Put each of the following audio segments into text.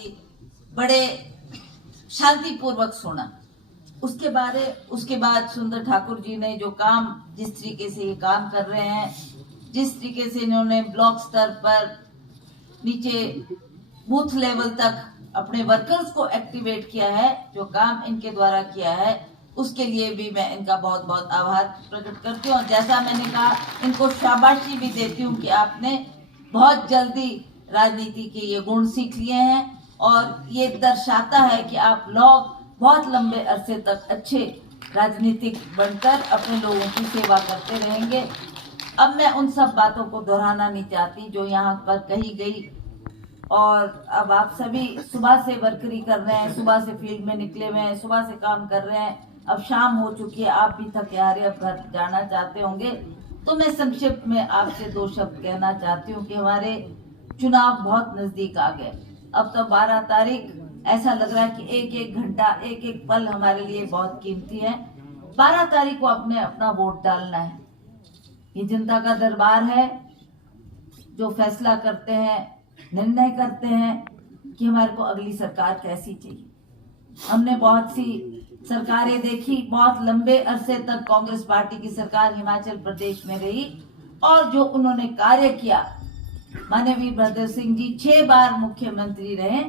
थी, बड़े शांतिपूर्वक सुना। उसके बाद सुंदर ठाकुर जी ने जो काम, जिस तरीके से ये काम कर रहे हैं, जिस तरीके से इन्होंने ब्लॉक स्तर पर नीचे बूथ लेवल तक अपने वर्कर्स को एक्टिवेट किया है, जो काम इनके द्वारा किया है, उसके लिए भी मैं इनका बहुत बहुत आभार प्रकट करती हूँ। और जैसा मैंने कहा, इनको शाबाशी भी देती हूँ कि आपने बहुत जल्दी राजनीति के ये गुण सीख लिए हैं और ये दर्शाता है कि आप लोग बहुत लंबे अरसे तक अच्छे राजनीतिक बनकर अपने लोगों की सेवा करते रहेंगे। अब मैं उन सब बातों को दोहराना नहीं चाहती जो यहाँ पर कही गई। और अब आप सभी सुबह से वर्करी कर रहे हैं, सुबह से फील्ड में निकले हुए हैं, सुबह से काम कर रहे हैं, अब शाम हो चुकी है, आप भी थके हारे अब घर जाना चाहते होंगे। तो मैं संक्षिप्त में आपसे 2 शब्द कहना चाहती हूँ कि हमारे चुनाव बहुत नजदीक आ गए। अब तो 12 तारीख, ऐसा लग रहा है कि एक एक घंटा, एक एक पल हमारे लिए बहुत कीमती है। 12 तारीख को आपने अपना वोट डालना है। ये जनता का दरबार है, जो फैसला करते हैं, निर्णय करते हैं कि हमारे को अगली सरकार कैसी चाहिए। हमने बहुत सी सरकारें देखी, बहुत लंबे अरसे तक कांग्रेस पार्टी की सरकार हिमाचल प्रदेश में रही और जो उन्होंने कार्य किया, माननीय वीरभद्र सिंह जी 6 बार मुख्यमंत्री रहे,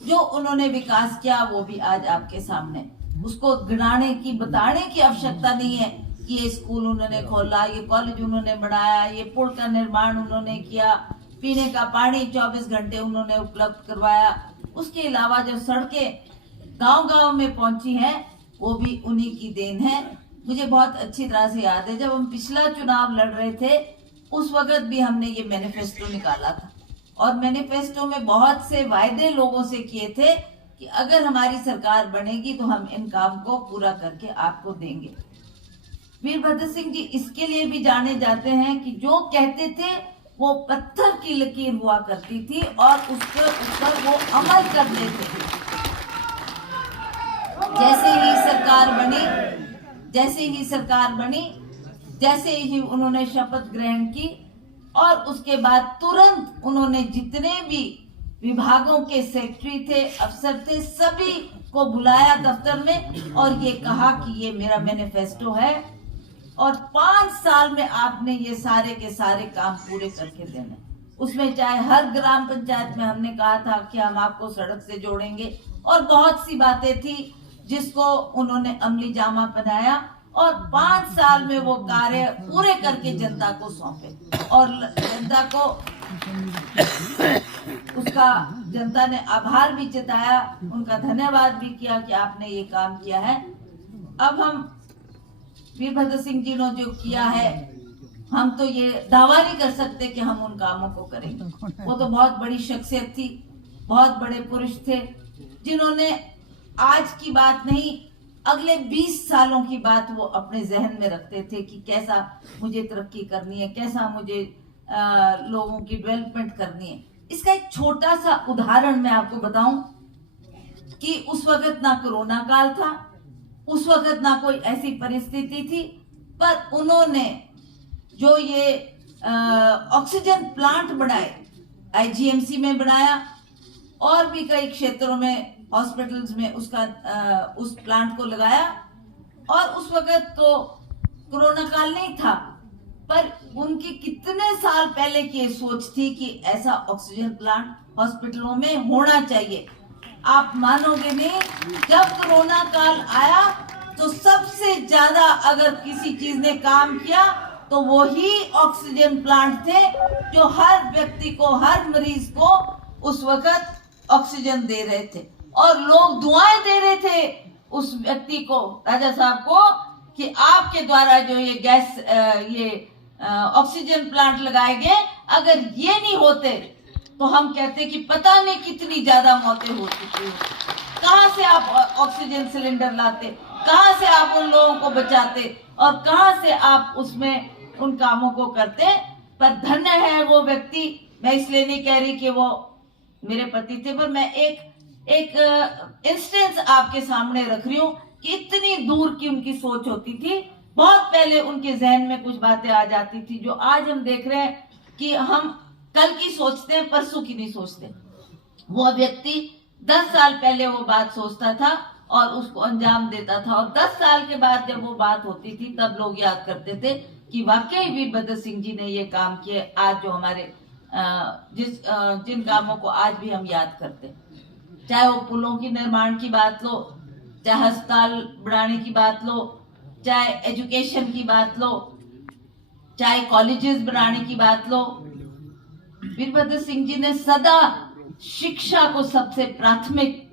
जो उन्होंने विकास किया वो भी आज आपके सामने। उसको गिनाने की, बताने की आवश्यकता नहीं है कि ये स्कूल उन्होंने खोला, ये कॉलेज उन्होंने बनाया, ये पुल का निर्माण उन्होंने किया, पीने का पानी 24 घंटे उन्होंने उपलब्ध करवाया। उसके अलावा जो सड़कें गांव-गांव में पहुंची हैं, वो भी उन्हीं की देन है। मुझे बहुत अच्छी तरह से याद है, जब हम पिछला चुनाव लड़ रहे थे, उस वक्त भी हमने ये मैनिफेस्टो निकाला था और मैनिफेस्टो में बहुत से वायदे लोगों से किए थे कि अगर हमारी सरकार बनेगी तो हम इन काम को पूरा करके आपको देंगे। वीरभद्र सिंह जी इसके लिए भी जाने जाते हैं कि जो कहते थे वो पत्थर की लकीर हुआ करती थी और उस पर वो अमल करते थे। जैसे ही उन्होंने शपथ ग्रहण की और उसके बाद तुरंत उन्होंने जितने भी विभागों के सेक्रेटरी थे, अफसर थे, सभी को बुलाया दफ्तर में और ये कहा कि ये मेरा मैनिफेस्टो है और 5 साल में आपने ये सारे के सारे काम पूरे करके देने। उसमें चाहे हर ग्राम पंचायत में हमने कहा था कि हम आपको सड़क से जोड़ेंगे और बहुत सी बातें थी जिसको उन्होंने अमली जामा पहनाया और 5 साल में वो कार्य पूरे करके जनता को सौंपे और जनता को उसका जनता ने आभार भी जताया, उनका धन्यवाद भी किया कि आपने ये काम किया है। अब हम वीरभद्र सिंह जी ने जो किया है, हम तो ये दावा नहीं कर सकते कि हम उन कामों को करेंगे। वो तो बहुत बड़ी शख्सियत थी, बहुत बड़े पुरुष थे, जिन्होंने आज की बात नहीं, अगले 20 सालों की बात वो अपने जहन में रखते थे कि कैसा मुझे तरक्की करनी है, कैसा मुझे लोगों की डेवलपमेंट करनी है। इसका एक छोटा सा उदाहरण मैं आपको बताऊं कि उस वक्त ना कोरोना काल था, उस वक्त ना कोई ऐसी परिस्थिति थी, पर उन्होंने जो ये ऑक्सीजन प्लांट बनाए, आईजीएमसी में बनाया और भी कई क्षेत्रों में, हॉस्पिटल्स में उस प्लांट को लगाया। और उस वक्त तो कोरोना काल नहीं था, पर उनकी कितने साल पहले की सोच थी कि ऐसा ऑक्सीजन प्लांट हॉस्पिटलों में होना चाहिए। आप मानोगे नहीं, जब कोरोना काल आया तो सबसे ज्यादा अगर किसी चीज ने काम किया तो वो ही ऑक्सीजन प्लांट थे, जो हर व्यक्ति को, हर मरीज को उस वक्त ऑक्सीजन दे रहे थे और लोग दुआएं दे रहे थे उस व्यक्ति को, राजा साहब को, कि आपके द्वारा जो ये गैस, ये ऑक्सीजन प्लांट लगाए गए, अगर ये नहीं होते तो हम कहते कि पता नहीं कितनी ज्यादा मौतें हो चुकी। कहां से आप ऑक्सीजन सिलेंडर लाते, कहां से आप उन लोगों को बचाते और कहां से आप उसमें उन कामों को करते। पर धन्य है वो व्यक्ति। मैं इसलिए नहीं कह रही कि वो मेरे पति थे, पर मैं एक इंस्टेंस आपके सामने रख रही हूँ कि इतनी दूर की उनकी सोच होती थी। बहुत पहले उनके जहन में कुछ बातें आ जाती थी जो आज हम देख रहे हैं कि हम कल की सोचते हैं, परसों की नहीं सोचते। वो व्यक्ति 10 साल पहले वो बात सोचता था और उसको अंजाम देता था, और 10 साल के बाद जब वो बात होती थी तब लोग याद करते थे कि वाकई वीरभद्र सिंह जी ने ये काम किए। आज जो हमारे जिन कामों को आज भी हम याद करते हैं, चाहे वो पुलों की निर्माण की बात लो, चाहे अस्पताल बढ़ाने की बात लो, चाहे एजुकेशन की बात लो, चाहे कॉलेजेस बनाने की बात लो, वीरभद्र सिंह जी ने सदा शिक्षा को सबसे प्राथमिक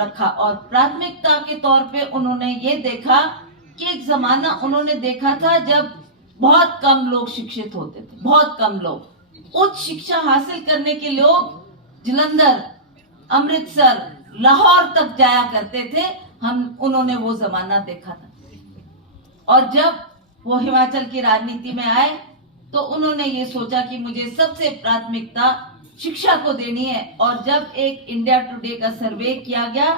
रखा। और प्राथमिकता के तौर पे उन्होंने ये देखा कि एक जमाना उन्होंने देखा था जब बहुत कम लोग शिक्षित होते थे, बहुत कम लोग। उच्च शिक्षा हासिल करने के लोग जलंधर, अमृतसर, लाहौर तक जाया करते थे। उन्होंने वो जमाना देखा था, और जब वो हिमाचल की राजनीति में आए तो उन्होंने ये सोचा कि मुझे सबसे प्राथमिकता शिक्षा को देनी है। और जब एक इंडिया टुडे का सर्वे किया गया,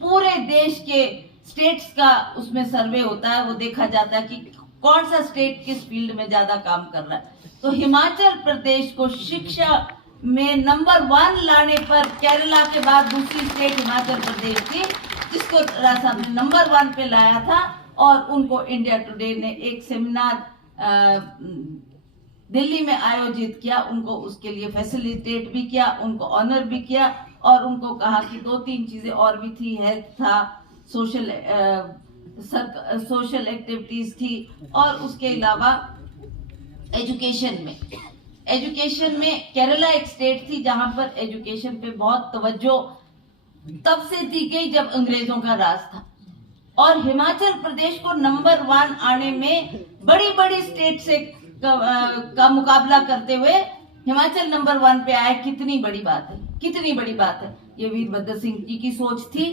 पूरे देश के स्टेट्स का उसमें सर्वे होता है, वो देखा जाता है कि कौन सा स्टेट किस फील्ड में ज्यादा काम कर रहा है, तो हिमाचल प्रदेश को शिक्षा में नंबर 1 लाने पर केरला के बाद दूसरी स्टेट हिमाचल प्रदेश थी, जिसको राज साहब ने नंबर 1 पे लाया था। और उनको इंडिया टुडे ने एक सेमिनार दिल्ली में आयोजित किया, उनको उसके लिए फैसिलिटेट भी किया, उनको ऑनर भी किया, और उनको कहा कि 2-3 चीजें और भी थी, हेल्थ था, सोशल एक्टिविटीज थी, और उसके अलावा एजुकेशन में केरला एक स्टेट थी जहां पर एजुकेशन पे बहुत तवज्जो तब से दी गई जब अंग्रेजों का राज था। और हिमाचल प्रदेश को नंबर 1 आने में बड़ी बड़ी स्टेट से का मुकाबला करते हुए हिमाचल नंबर 1 पे आए। कितनी बड़ी बात है, कितनी बड़ी बात है। ये वीरभद्र सिंह जी की सोच थी